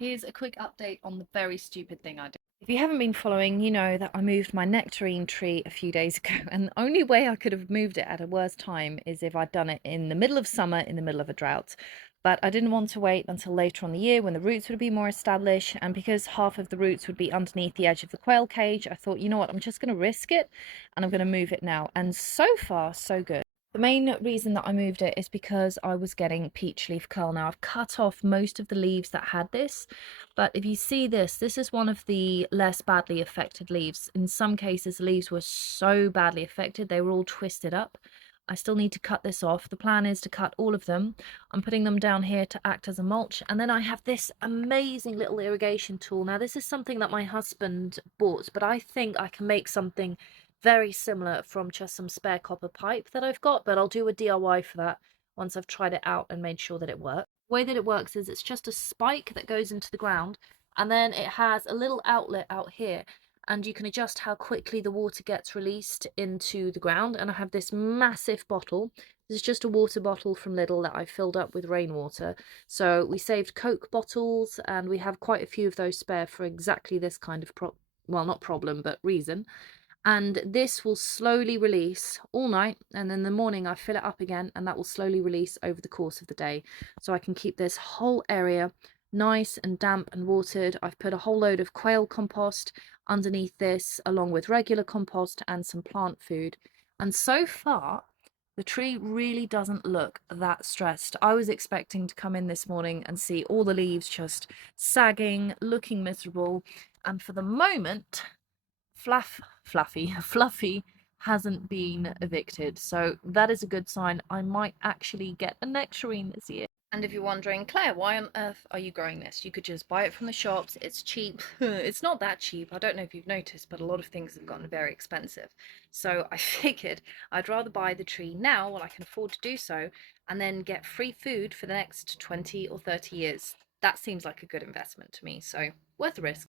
Here's a quick update on the very stupid thing I did. If you haven't been following, you know that I moved my nectarine tree a few days ago, and the only way I could have moved it at a worse time is if I'd done it in the middle of summer, in the middle of a drought. But I didn't want to wait until later on the year when the roots would be more established, and because half of the roots would be underneath the edge of the quail cage, I thought, you know what, I'm just going to risk it, and I'm going to move it now. And so far, so good. The main reason that I moved it is because I was getting peach leaf curl. Now I've cut off most of the leaves that had this, but if you see this, this is one of the less badly affected leaves. In some cases, the leaves were so badly affected, they were all twisted up. I still need to cut this off. The plan is to cut all of them. I'm putting them down here to act as a mulch. And then I have this amazing little irrigation tool. Now this is something that my husband bought, but I think I can make something very similar from just some spare copper pipe that I've got, but I'll do a DIY for that once I've tried it out and made sure that it works. The way that it works is it's just a spike that goes into the ground, and then it has a little outlet out here, and you can adjust how quickly the water gets released into the ground. And I have this massive bottle. This is just a water bottle from Lidl that I filled up with rainwater. So we saved Coke bottles, and we have quite a few of those spare for exactly this kind of well, not problem, but reason. And this will slowly release all night, and in the morning I fill it up again, and that will slowly release over the course of the day, so I can keep this whole area nice and damp and watered. I've put a whole load of quail compost underneath this, along with regular compost and some plant food, and so far the tree really doesn't look that stressed. I was expecting to come in this morning and see all the leaves just sagging, looking miserable, and for the moment Fluffy hasn't been evicted, so that is a good sign. I might actually get a nectarine this year. And if you're wondering, Claire, why on earth are you growing this? You could just buy it from the shops. It's cheap. It's not that cheap. I don't know if you've noticed, but a lot of things have gotten very expensive. So I figured I'd rather buy the tree now while I can afford to do so, and then get free food for the next 20 or 30 years. That seems like a good investment to me, so worth the risk.